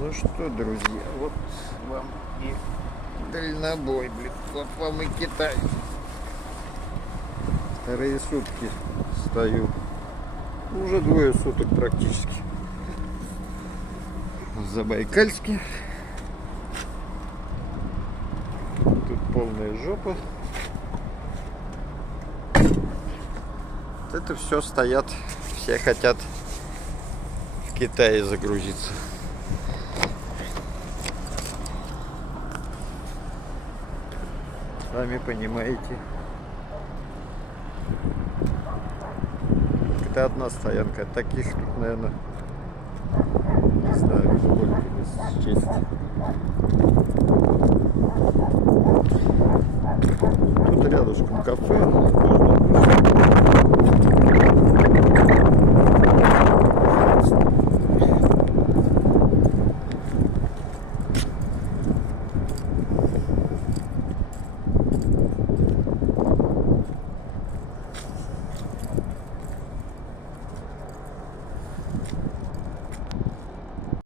Ну что, друзья, вот вам и дальнобой, блин, вот вам и Китай. Вторые сутки стою. Уже двое суток практически. В Забайкальске. Тут полная жопа. Вот это все стоят, все хотят в Китае загрузиться. Сами понимаете. Это одна стоянка. Таких тут, наверное, не знаю, сколько не счесть. Тут рядышком кафе.